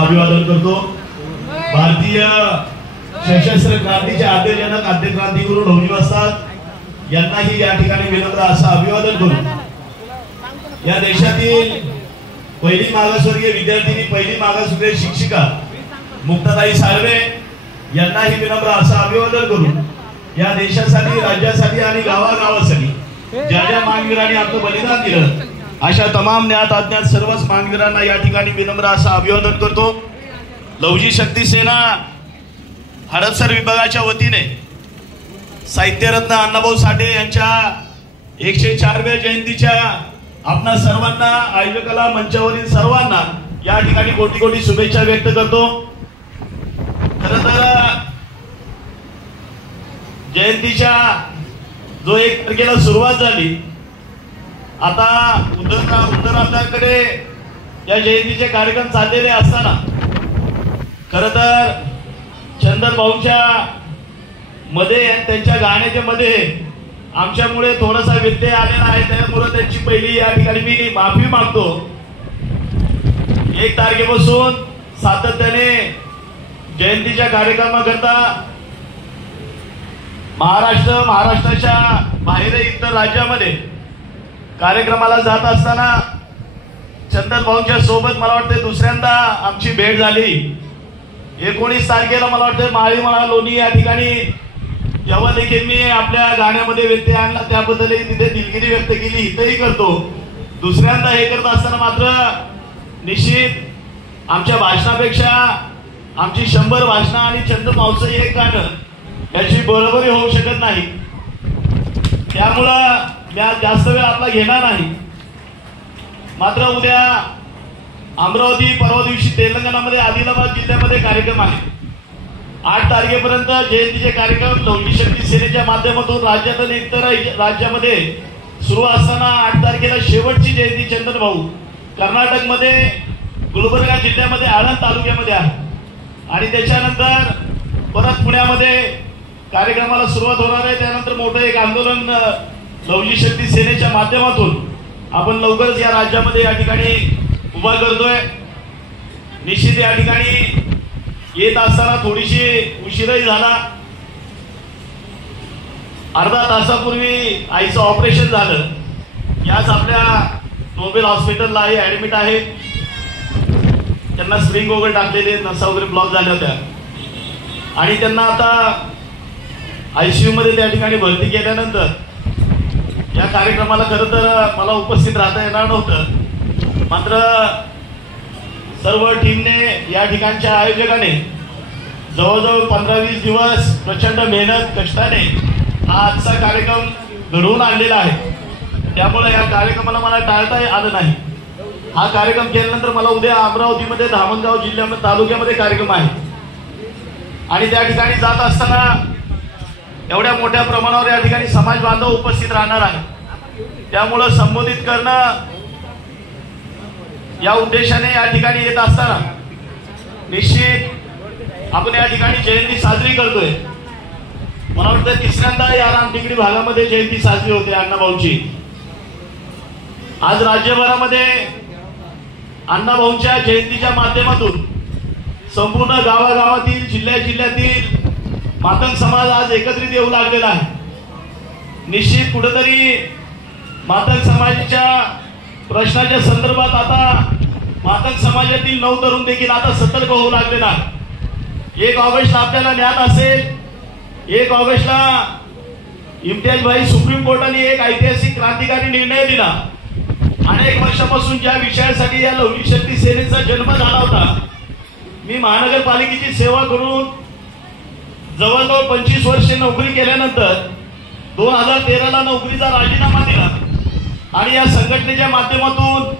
अभिवादन करतो। भारतीय सशस्त्र क्रांतीचे आद्यजनक आद्यक्रांतिगुरू लवजी वस्ताद यांनाही या ठिकाणी विनम्र असं अभिवादन करू। या देशातील पहिली मागासवर्गीय विद्यार्थिनी, पहिली मागासवर्गीय शिक्षिका मुक्ताताई साळवे यांनाही विनम्र असं अभिवादन करू। या देशासाठी, राज्यासाठी आणि गावागावासाठी ज्या ज्या मागवीरांनी आपलं बलिदान दिलं अशा तमाम ज्ञात अज्ञात सर्वच मागवीरांना या ठिकाणी विनम्र असं अभिवादन करतो। लवजी शक्ती सेना हडपसर विभागाच्या वतीने साहित्यरत्न अण्णाभाऊ साठे यांच्या 104व्या जयंतीच्या आपणा सर्वांना, आयोजकाला, मंचावरील सर्वांना या ठिकाणी कोटी कोटी शुभेच्छा व्यक्त करतो। खरं तर जयंतीच्या जो 1 तारखेला सुरुवात झाली, आता उत्तराखंडकडे या जयंतीचे कार्यक्रम चाललेले असताना खरं तर चंदन भाऊंच्या मध्ये त्यांच्या गाण्याच्या मध्ये आमच्यामुळे थोडासा व्यत्यय आलेला आहे, त्यामुळे त्यांची पहिली या ठिकाणी मी माफी मागतो। 1 तारखेपासून सातत्याने जयंतीच्या कार्यक्रमाकरता महाराष्ट्राच्या बाहेर इतर राज्यामध्ये कार्यक्रमाला जात असताना चंदन भाऊंच्या सोबत मला वाटतं दुसऱ्यांदा आमची भेट झाली। 19 तारखेला मला वाटतं माळी लोणी या ठिकाणी जेव्हा देखील मी आपल्या गाण्यामध्ये व्यत्यय आणला त्याबद्दलही तिथे दिलगिरी व्यक्त केली, इथेही करतो। दुसऱ्यांदा हे करत असताना मात्र निश्चित आमच्या भाषणापेक्षा आमची 100 भाषणं आणि चंदन भाऊचं एक गाणं याची बरोबरी होऊ शकत नाही। त्यामुळं जास्त वेळ आपला घेणार नाही। मात्र उद्या अमरावती, परवा दिवशी तेलंगणामध्ये आदिलाबाद जिल्ह्यामध्ये कार्यक्रम आहे। 8 तारखेपर्यंत जयंतीचे कार्यक्रम लवजी शक्ती सेनेच्या माध्यमातून राज्यात आणि इतर राज्यामध्ये सुरू असताना 8 तारखेला शेवटची जयंती चंदन भाऊ कर्नाटकमध्ये गुलबर्गा जिल्ह्यामध्ये आळंद तालुक्यामध्ये आहे आणि त्याच्यानंतर परत पुण्यामध्ये कार्यक्रमाला सुरुवात होणार आहे। त्यानंतर मोठं एक आंदोलन लवजी शक्ती सेनेच्या माध्यमातून आपण लवकरच या राज्यामध्ये या ठिकाणी उभा करतोय। निश्चित या ठिकाणी येत असताना थोडीशी उशीरही झाला। अर्धा तासापूर्वी आईचं ऑपरेशन झालं। याच आपल्या नोबेल हॉस्पिटलला आई ऍडमिट आहे। त्यांना स्प्रिंग वगैरे टाकलेले, नसा वगैरे ब्लॉक झाल्या होत्या आणि त्यांना आता ICU मध्ये त्या ठिकाणी भरती केल्यानंतर या कार्यक्रमाला खरं तर मला उपस्थित राहता येणार नव्हतं। मात्र सर्व टीमने, या ठिकाणच्या आयोजकाने जवळजवळ 15-20 दिवस प्रचंड मेहनत कष्टाने हा आजचा कार्यक्रम घडवून आणलेला आहे। त्यामुळे या कार्यक्रमाला मला टाळता आलं नाही। हा कार्यक्रम केल्यानंतर मला उद्या अमरावतीमध्ये धामणगाव जिल्ह्यामध्ये तालुक्यामध्ये कार्यक्रम आहे आणि त्या ठिकाणी जात असताना एवढ्या मोठ्या प्रमाणावर या ठिकाणी समाज बांधव उपस्थित राहणार आहे। त्यामुळं संबोधित करणं या उद्देशाने या ठिकाणी येत असताना निश्चित आपण या ठिकाणी जयंती साजरी करतोय। मला वाटतं तिसऱ्यांदा या रामटेकडी भागामध्ये जयंती साजरी होते अण्णाभाऊची। आज राज्यभरामध्ये अण्णाभाऊंच्या जयंतीच्या माध्यमातून संपूर्ण गावागावातील, जिल्ह्यातील मातंग समाज आज एकत्रित येऊ लागलेला आहे। निश्चित कुठेतरी मातंग समाजाच्या प्रश्नाच्या संदर्भात आता मातंग समाजातील 9 तरुण देखील आता सतर्क होऊ लागलेला आहे। 1 ऑगस्टला आपल्याला ज्ञात असेल, 1 ऑगस्टला इम्तियाज भाई सुप्रीम कोर्टाने एक ऐतिहासिक क्रांतिकारी निर्णय दिला। अनेक वर्षापासून ज्या विषयासाठी या लवजी शक्ती सेनेचा जन्म झाला होता, मी महानगरपालिकेची सेवा करून जवळजवळ 25 वर्षे नोकरी केल्यानंतर 2013ला नोकरीचा राजीनामा दिला आणि या संघटनेच्या माध्यमातून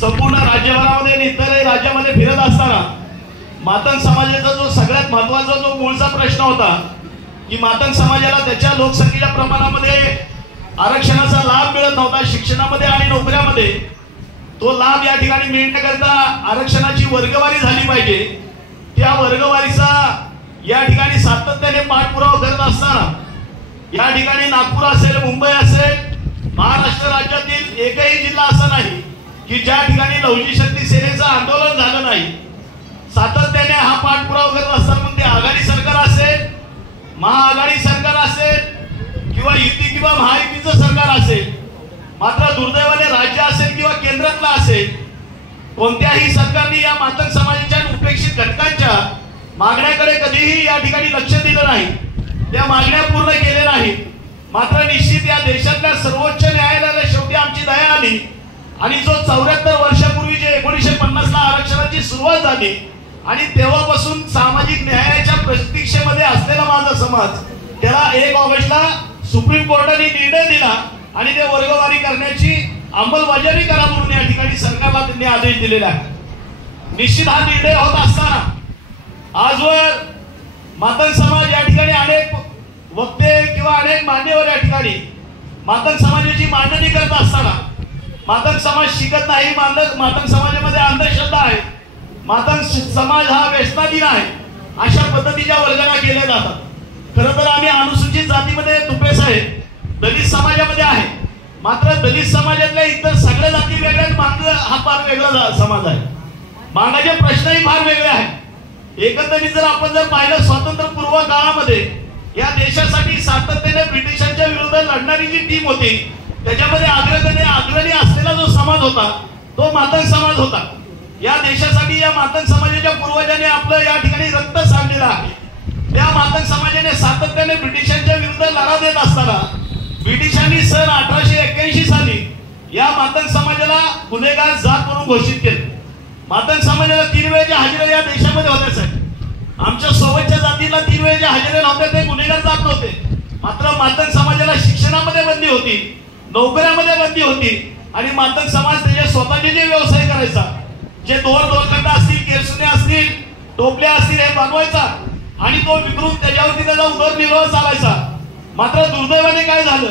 संपूर्ण राज्यभरामध्ये आणि इतरही राज्यामध्ये फिरत असताना मातंग समाजाचा जो सगळ्यात महत्वाचा जो मूळचा प्रश्न होता की मातंग समाजाला त्याच्या लोकसंख्येच्या प्रमाणामध्ये आरक्षणाचा लाभ मिळत नव्हता शिक्षणामध्ये आणि नोकऱ्यामध्ये, तो लाभ या ठिकाणी मिळण्याकरता आरक्षणाची वर्गवारी झाली पाहिजे। त्या वर्गवारीचा या ठिकाणी सातत्याने पाठपुरावा करत असताना या ठिकाणी नागपूर असेल, मुंबई असेल, महाराष्ट्र राज्यातील एकही जिल्हा असा नाही की ज्या ठिकाणी लवजी शक्ती सेनेचं आंदोलन झालं नाही। महाआघाडी सरकार असेल किंवा युती किंवा महायुतीचं सरकार असेल, मात्र दुर्दैवाने राज्य असेल किंवा केंद्रातला असेल, कोणत्याही सरकारने या मातंग समाजाच्या उपेक्षित घटकांच्या मागण्याकडे कधीही या ठिकाणी लक्ष दिलं नाही, त्या मागण्या पूर्ण केल्या नाहीत. मात्र निश्चित या देशातल्या सर्वोच्च न्यायालयाला शेवटी आमची दया आली आणि जो 74 वर्षापूर्वी जे 1950 ला आरक्षणाची सुरुवात झाली आणि तेव्हापासून सामाजिक न्यायाच्या प्रतीक्षेमध्ये असलेला माझा समाज, त्याला 1 ऑगस्टला सुप्रीम कोर्टाने निर्णय दिला आणि ते वर्गवारी करण्याची अंमलबजावणी करा म्हणून या ठिकाणी सरकारला त्यांनी आदेश दिलेला आहे. निश्चित हा निर्णय होत असताना आजवर मातंग समाज या ठिकाणी अनेक वक्ते किंवा अनेक मान्यवर या ठिकाणी मातंग समाजाची मांडणी करत असताना मातंग समाज शिकत नाही, मातंग समाजामध्ये अंधश्रद्धा आहे, मातंग समाज हा व्यसनाधीन आहे, अशा पद्धतीच्या वर्गणा केल्या जातात. खरं तर आम्ही अनुसूचित जातीमध्ये तुपे साहेब दलित समाजामध्ये आहे, मात्र दलित समाजातल्या इतर सगळ्या जाती वेगळ्या, मांग हा फार वेगळा समाज आहे. मांगाचे प्रश्नही फार वेगळे आहेत. एकंदरीत जर आपण पाहिलं स्वातंत्र्यपूर्व काळामध्ये या देशासाठी सातत्याने ब्रिटिशांच्या विरोधात लढणारी जी टीम होती त्याच्यामध्ये अग्रणी असलेला जो समाज होता तो मातंग समाज होता. या देशासाठी या मातंग समाजाच्या पूर्वजांनी आपलं या ठिकाणी रक्त सांडलेलं आहे. त्या मातंग समाजाने सातत्याने ब्रिटिशांच्या विरुद्ध लढा देत असताना ब्रिटिशांनी सन 1881 साली या मातंग समाजाला गुन्हेगार जात म्हणून घोषित केले. मातंग समाजाला 3 वेळेच्या हाजिरा या देशामध्ये होत्या साहेब. आमच्या सोबतच्या जातीला 3 वेळेच्या हाजिरे नव्हते, ते गुन्हेगार जात नव्हते. मात्र मातंग समाजाला शिक्षणामध्ये बंदी होती, नोकऱ्यामध्ये बंदी होती आणि मातंग समाज त्याचे स्वतःचे जे व्यवसाय करायचा, जे दोरखंड असतील, केरसुने असतील, टोपल्या असतील, हे बनवायचा आणि तो विक्रून त्याच्यावरती त्याचा उदरनिर्वाह चालायचा. मात्र दुर्दैवाने काय झालं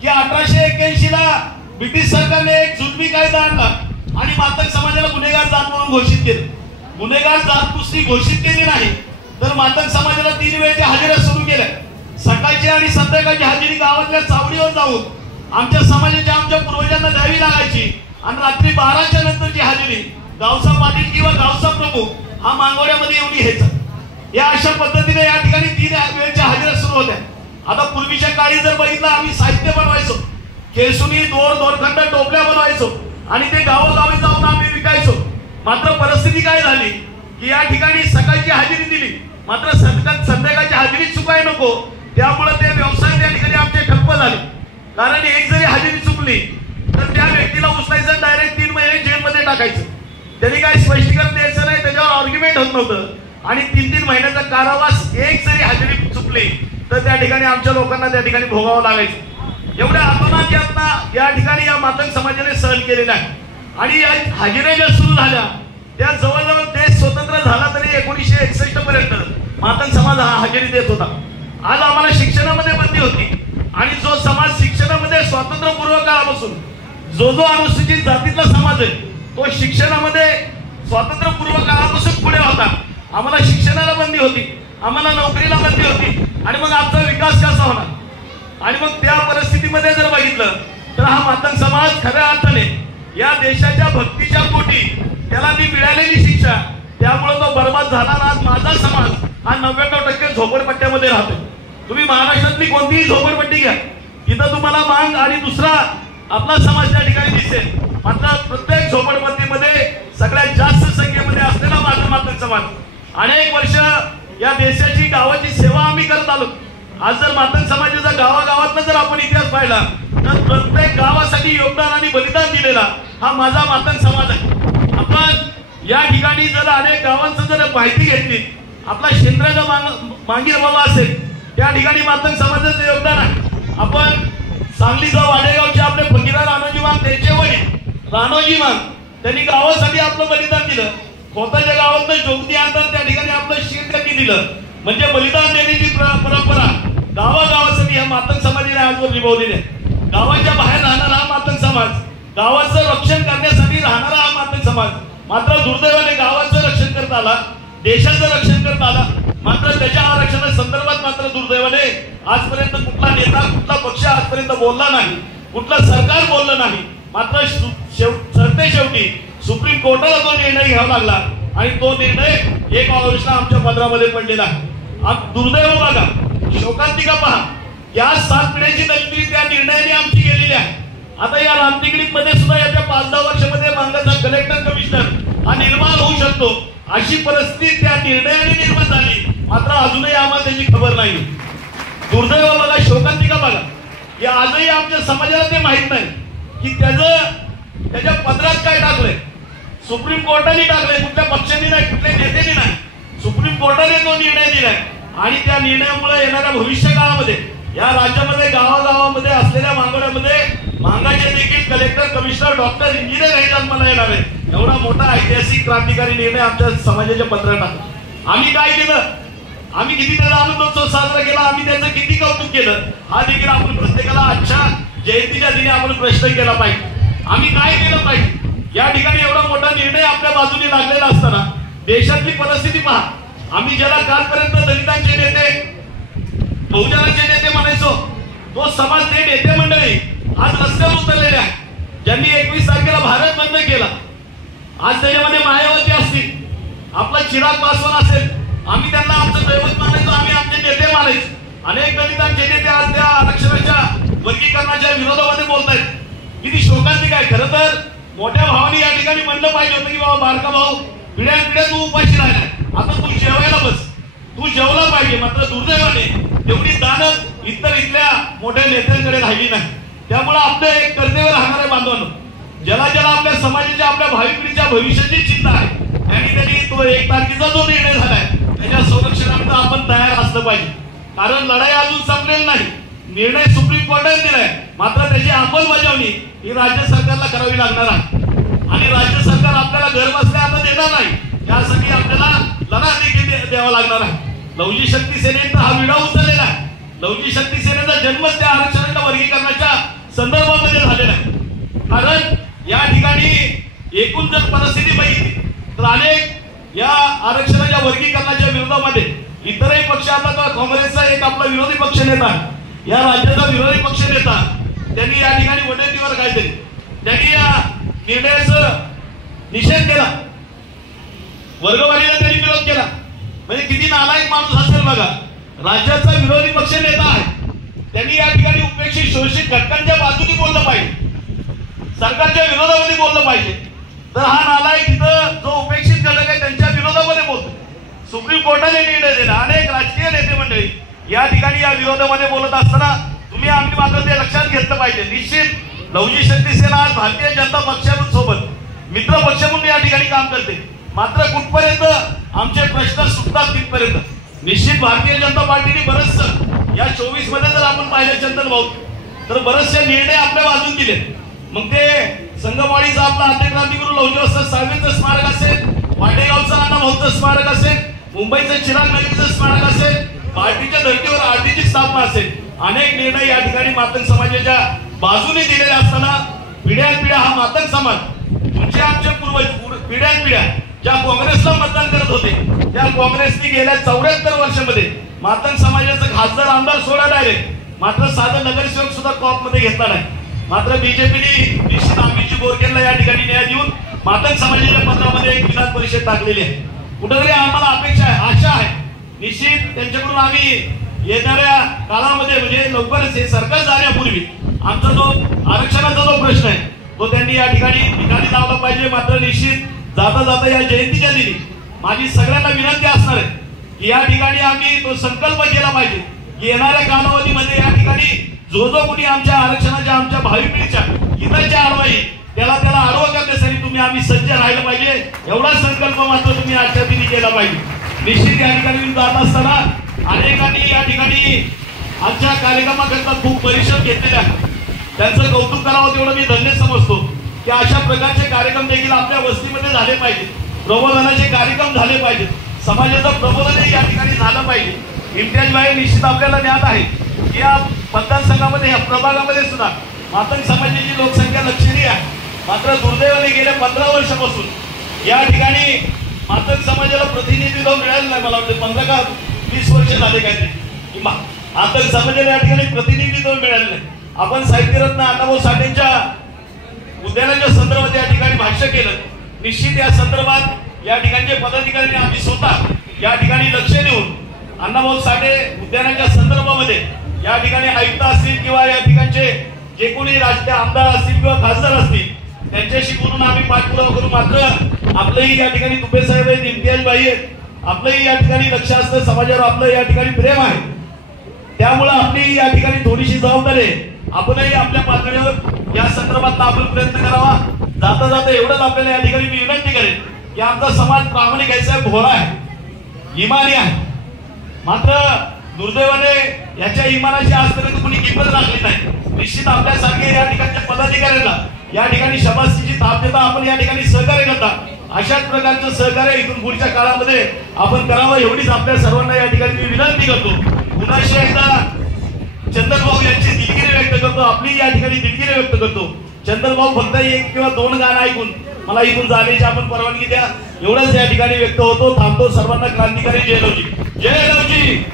की 1881 ला ब्रिटिश सरकारने एक जुलमी कायदा आणला आणि मातंग समाजाला गुन्हेगार जात म्हणून घोषित केलं. गुन्हेगार जात दुसरी घोषित केली नाही तर मातंग समाजाला 3 वेळेच्या हाजिरा सुरू केल्या. सकाळची आणि संध्याकाळची हजेरी गावातल्या चावडीवर जाऊन आमच्या समाजाच्या आमच्या पूर्वजांना द्यावी लागायची आणि रात्री 12च्या नंतरची हजेरी गावचा पाटील किंवा गावचा प्रमुख हा मांगोड्यामध्ये येऊन घ्यायचा. या अशा पद्धतीने या ठिकाणी 3 वेळेच्या हजेऱ्या सुरू होत्या. आता पूर्वीच्या काळी जर बघितलं, आम्ही साहित्य बनवायचो, केसुनी, दोरखंड, टोपल्या बनवायचो आणि ते गावोगावी जाऊन आम्ही विकायचो. मात्र परिस्थिती काय झाली की या ठिकाणी सकाळची हजेरी दिली, मात्र संध्याकाळची हजेरी चुकाय नको, त्यामुळे ते व्यवसाय त्या ठिकाणी आमचे ठप्प झाले. कारण एक जरी हजेरी चुकली तर त्या व्यक्तीला उचलायचं, डायरेक्ट 3 महिने जेलमध्ये टाकायचं. त्यांनी काही स्पष्टीकरण द्यायचं नाही, त्याच्यावर आर्ग्युमेंट होत नव्हतं आणि 3-3 महिन्याचा कारावास एक जरी हजेरी चुकली तर त्या ठिकाणी आमच्या लोकांना त्या ठिकाणी भोगावं लागायचं. एवढ्या आतोनात या ठिकाणी या मातंग समाजाने सहन केलेला आहे. आणि या हजेऱ्या ज्या सुरू झाल्या त्या जवळजवळ देश स्वतंत्र झाला तरी 1961 पर्यंत मातंग समाज हा हजेरी देत होता. आज आम्हाला शिक्षणामध्ये बंदी होती आणि जो समाज शिक्षणामध्ये स्वातंत्र्यपूर्व काळापासून जो अनुसूचित जातीतला समाज आहे तो शिक्षणामध्ये स्वातंत्र्यपूर्व काळापासून पुढे होता. आम्हाला शिक्षणाला बंदी होती, आम्हाला नोकरीला बंदी होती आणि मग आमचा विकास कसा होणार. आणि मग त्या परिस्थितीमध्ये जर बघितलं तर हा मातंग समाज खऱ्या अर्थाने या देशाच्या भक्तीच्या पोटी त्याला ती मिळालेली शिक्षा, त्यामुळे तो बर्बाद झाला. आज माझा समाज हा 99% झोपडपट्ट्यामध्ये राहतो. तुम्ही महाराष्ट्रातली कोणतीही झोपडपट्टी घ्या, तिथं तुम्हाला मांग आणि दुसरा आपला समाज त्या ठिकाणी दिसेल. मात्र प्रत्येक झोपडपट्टीमध्ये सगळ्यात जास्त संख्येमध्ये असलेला माझा मातंग समाज. अनेक वर्ष या देशाची गावाची सेवा आम्ही करत आलो. आज जर मातंग समाजाचा गावागावातला जर आपण इतिहास पाहिला तर प्रत्येक गावासाठी योगदान आणि बलिदान दिलेला हा माझा मातंग समाज आहे. आपण या ठिकाणी जर अनेक गावांचं जर माहिती घेतली, आपला शेंद्राचा मांगीर बाबा असेल त्या ठिकाणी मातंग समाजाचं योगदान आहे. आपण सांगलीगाव वाडेगावचे आपले फकीरा राणोजी मांग, त्यांचे वडील राणोजी मांग, त्यांनी गावासाठी आपलं बलिदान दिलं. स्वतःच्या गावातलं जोगती आणतात त्या ठिकाणी आपलं शीर त्यांनी दिलं. म्हणजे बलिदान देण्याची परंपरा गावागावासाठी या मातंग समाजाने आजवर निभावलेली आहे. गावाच्या बाहेर राहणारा हा मातंग समाज, गावाचं रक्षण करण्यासाठी राहणारा हा मातंग समाज. मात्र दुर्दैवाने गावाचं रक्षण करता आला, देशाचं रक्षण करता आला, मात्र त्याच्या आरक्षणा संदर्भात मात्र दुर्दैवाने आजपर्यंत कुठला नेता, कुठला पक्ष आजपर्यंत बोलला नाही, कुठलं सरकार बोललं नाही. मात्र शेवटी सुप्रीम कोर्टाला तो निर्णय घ्यावा लागला आणि तो निर्णय 1 ऑगस्टला आमच्या पदरामध्ये पडलेला आहे. दुर्दैव बघा, शोकांतिका पहा, या 7 पिढ्यांची दलित त्या निर्णयाने आमची गेलेली आहे. आता या रामटेकडीत मध्ये सुद्धा येत्या 5-10 वर्षामध्ये मांगाचा कलेक्टर कमिशनर हा निर्माण होऊ शकतो, अशी परिस्थिती त्या निर्णयाने निर्माण झाली. मात्र अजूनही आम्हाला त्याची खबर नाही. दुर्दैव बघा, शोकांतिका बघा, या आजही आमच्या समाजाला ते माहित नाही की त्याच्या पत्रात काय टाकलंय. सुप्रीम कोर्टाने टाकलंय, कुठल्या पक्षाने नाही, कुठल्या नेत्याने नाही, सुप्रीम कोर्टाने तो निर्णय दिलाय. आणि त्या निर्णयामुळे येणाऱ्या भविष्य काळामध्ये या राज्यामध्ये गावागावामध्ये असलेल्या मागण्यांमध्ये मांगाचे देखील कलेक्टर कमिशनर डॉक्टर इंजिनियर हे जन्माला येणार आहे. एवढा मोठा ऐतिहासिक क्रांतिकारी निर्णय आमच्या समाजाच्या पत्रात टाकला. आम्ही काय केलं, आम्ही किती त्याचा आनंदोत्सव साजरा केला, आम्ही त्याचं किती कौतुक केलं, हा देखील आपण प्रत्येकाला आजच्या जयंतीच्या दिनी आपण प्रश्न केला पाहिजे. आम्ही काय केलं पाहिजे. या ठिकाणी एवढा मोठा निर्णय आपल्या बाजूने लागलेला असताना देशातली परिस्थिती पहा. आम्ही ज्याला कालपर्यंत दलितांचे नेते, बहुजनांचे नेते म्हणायचो, तो समाज ते नेते मंडळी आज रस्त्यावर उतरलेले आहे. ज्यांनी 21 तारखेला भारत बंद केला, आज त्याच्यामध्ये मायावती असतील, आपला चिराग पासवान असेल, आम्ही त्यांना आमचं दैवत मानायचो, आम्ही आमचे नेते मानायचो. अनेक दलितांचे नेते आज त्या आरक्षणाच्या वर्गीकरणाच्या विरोधामध्ये बोलतायत. किती शोकांतिक आहे. खरं तर मोठ्या भावाने या ठिकाणी म्हणलं पाहिजे होतं की बाबा बारका भाऊ, पिढ्यानपिढ्या तू उपाशी राहिला, आता तू जेवायला बस, तू जेवला पाहिजे. मात्र दुर्दैवाने तेवढी दानत इथल्या मोठ्या नेत्यांकडे राहिली नाही. त्यामुळे आपलं एक कर्तव्य राहणार आहे बांधवांनो, ज्याला आपल्या समाजाच्या, आपल्या भावी पिढीच्या भविष्याची चिंता आहे, त्यांनी तो 1 तारखेचा जो निर्णय झालाय त्याच्या संरक्षणार्थ आपण तयार असलं पाहिजे. कारण लढाई अजून संपलेली नाही. निर्णय सुप्रीम कोर्टाने दिलाय, मात्र त्याची अंमलबजावणी ही राज्य सरकारला करावी लागणार आहे. आणि राज्य सरकार आपल्याला घर बसल्या आता देणार नाही, यासाठी आपल्याला लढा देखील द्यावा लागणार आहे. लवजी शक्ती सेनेचा हा विडा उचललेला आहे. लवजी शक्ती सेनेचा जन्मच त्या आरक्षणाच्या वर्गीकरणाच्या संदर्भामध्ये झालेला आहे. कारण या ठिकाणी एकूण जर परिस्थिती बघितली तर अनेक या आरक्षणाच्या वर्गीकरणाच्या विरोधामध्ये इतरही पक्ष, आता काँग्रेसचा एक आपला विरोधी पक्ष नेता, या राज्याचा विरोधी पक्ष नेता, त्यांनी या ठिकाणी वडेट्टीवर काहीतरी त्यांनी या निर्णयाचा निषेध केला, वर्गवारीला त्यांनी विरोध केला. म्हणजे किती नालायक माणूस असेल बघा. राज्याचा विरोधी पक्ष नेता आहे, त्यांनी या ठिकाणी उपेक्षित शोषित घटकांच्या बाजूने बोललं पाहिजे, सरकारच्या विरोधामध्ये बोललं पाहिजे. तर हा नालायक इथं जो उपेक्षित घटक आहे त्यांच्या विरोधामध्ये बोलतो. सुप्रीम कोर्टाने निर्णय दिला, अनेक राजकीय नेते मंडळी या ठिकाणी या विरोधामध्ये बोलत असताना तुम्ही आम्ही मात्र ते लक्षात घेतलं पाहिजे. निश्चित लवजी शक्ती सेना आज भारतीय जनता पक्षासोबत मित्र पक्ष म्हणून या ठिकाणी काम करते. मात्र कुठपर्यंत आमचे प्रश्न सुटतात तिथपर्यंत निश्चित भारतीय जनता पार्टीने बरंच या 24 मध्ये जर आपण पाहिलं चंदन भाऊ, तर बरेचसे निर्णय आपल्या बाजून दिले. मग ते संगमवाडीचा आपला आद्यक्रांतिगुरू लवजी वस्ताद साळवेंचं स्मारक असेल, वाटेगावचं अण्णाभाऊंचं स्मारक असेल, मुंबईचं चिराग नगरीचं स्मारक असेल, पार्टीच्या धर्तीवर आरटीची स्थापना असेल, अनेक निर्णय या ठिकाणी मातंग समाजाच्या बाजूने दिलेले असताना पिढ्यानपिढ्या हा मातंग समाज, तुमचे आमचे पूर्वज पिढ्यानपिढ्या ज्या काँग्रेसला मतदान करत होते, त्या काँग्रेसने गेल्या 74 वर्षांमध्ये मातंग समाजाचा खासदार आमदार सोडा डायरेक्ट, मात्र साधा नगरसेवक सुद्धा टॉप मध्ये घेतला नाही. मात्र बीजेपीने निश्चित आम्हीची बोरकेला या ठिकाणी न्याय देऊन मातंग समाजाच्या पत्रामध्ये एक विधान परिषद टाकलेली आहे. कुठेतरी आम्हाला अपेक्षा आहे, आशा आहे, निश्चित त्यांच्याकडून आम्ही येणाऱ्या काळामध्ये म्हणजे लवकरच हे सरकार जाण्यापूर्वी आमचा जो आरक्षणाचा जो प्रश्न आहे तो त्यांनी या ठिकाणी निकाली लावला पाहिजे. मात्र निश्चित जाता जाता या जयंतीच्या दिनी माझी सगळ्यांना विनंती असणार आहे की या ठिकाणी आम्ही तो संकल्प केला पाहिजे की येणाऱ्या कालावधीमध्ये या ठिकाणी जो कोणी आमच्या आरक्षणाच्या, आमच्या भावी पिढीच्या हिताच्या आडवाई त्याला आडवं करण्यासाठी तुम्ही आम्ही सज्ज राहिलं पाहिजे. एवढा संकल्प मात्र तुम्ही आजच्या दिनी केला पाहिजे. निश्चित या ठिकाणी जात असताना अनेकांनी या ठिकाणी आजच्या कार्यक्रमाकरता खूप परिश्रम घेतलेले आहे. त्यांचं कौतुक करावं तेवढं मी धन्य समजतो की अशा प्रकारचे कार्यक्रम देखील आपल्या वस्तीमध्ये झाले पाहिजे, प्रबोधनाचे कार्यक्रम झाले पाहिजेत, समाजाचं प्रबोधनही या ठिकाणी झालं पाहिजे. इम्तियाजभाई निश्चित आपल्याला ज्ञात आहे की या मतदारसंघामध्ये, या प्रभागामध्ये सुद्धा मातंग समाजाची लोकसंख्या लक्षणीय आहे. मात्र दुर्दैवाने गेल्या 15 वर्षापासून या ठिकाणी मातंग समाजाला प्रतिनिधित्व मिळालं नाही. मला वाटतं 15 का 20 वर्ष झाले काहीतरी मातंग समाजाला या ठिकाणी प्रतिनिधित्व मिळालं नाही. आपण साहित्यरत्न अण्णाभाऊ साठेंच्या उद्यानाच्या संदर्भात या ठिकाणी भाष्य केलं. निश्चित या संदर्भात या ठिकाणचे पदाधिकारी आम्ही स्वतः या ठिकाणी लक्ष देऊन अण्णाभाऊ साठे उद्यानाच्या संदर्भामध्ये या ठिकाणी आयुक्त असतील किंवा या ठिकाणचे जे कोणी राजकीय आमदार असतील किंवा खासदार असतील त्यांच्याशी बोलून आम्ही पाठपुरावा करू. मात्र आपलंही या ठिकाणी तुपे साहेब आहेत, इम्तियाज बाई आहेत, आपलंही या ठिकाणी लक्ष असतं, समाजावर आपलं या ठिकाणी प्रेम आहे. त्यामुळे आपली या ठिकाणी थोडीशी जबाबदारी आहे. आपणही आपल्या पातळीवर या संदर्भात आपण प्रयत्न करावा. जाता जाता एवढंच आपल्याला या ठिकाणी मी विनंती करेन की आमचा समाज प्रामाणिक आहे, भोळा आहे, इमानी आहे. मात्र दुर्दैवाने याच्या इमानाची आजपर्यंत कुणी किंमत राखली नाही. निश्चित आपल्यासारखे या ठिकाणच्या पदाधिकाऱ्यांना या ठिकाणी शबासकीची थाप देता आपण या ठिकाणी सहकार्य करता. अशाच प्रकारचं सहकार्य इथून पुढच्या काळामध्ये आपण करावं एवढीच आपल्या सर्वांना या ठिकाणी मी विनंती करतो. पुन्हा एकदा चंदनभाऊ यांची दिलगिरी व्यक्त करतो, आपली या ठिकाणी दिलगिरी व्यक्त करतो. चंदनभाऊ फक्त एक किंवा दोन गाणं ऐकून मला इथून जाण्याची आपण परवानगी द्या एवढंच या ठिकाणी व्यक्त होतो. थांबतो. सर्वांना क्रांतिकारी जयलवजी. जयलवजी.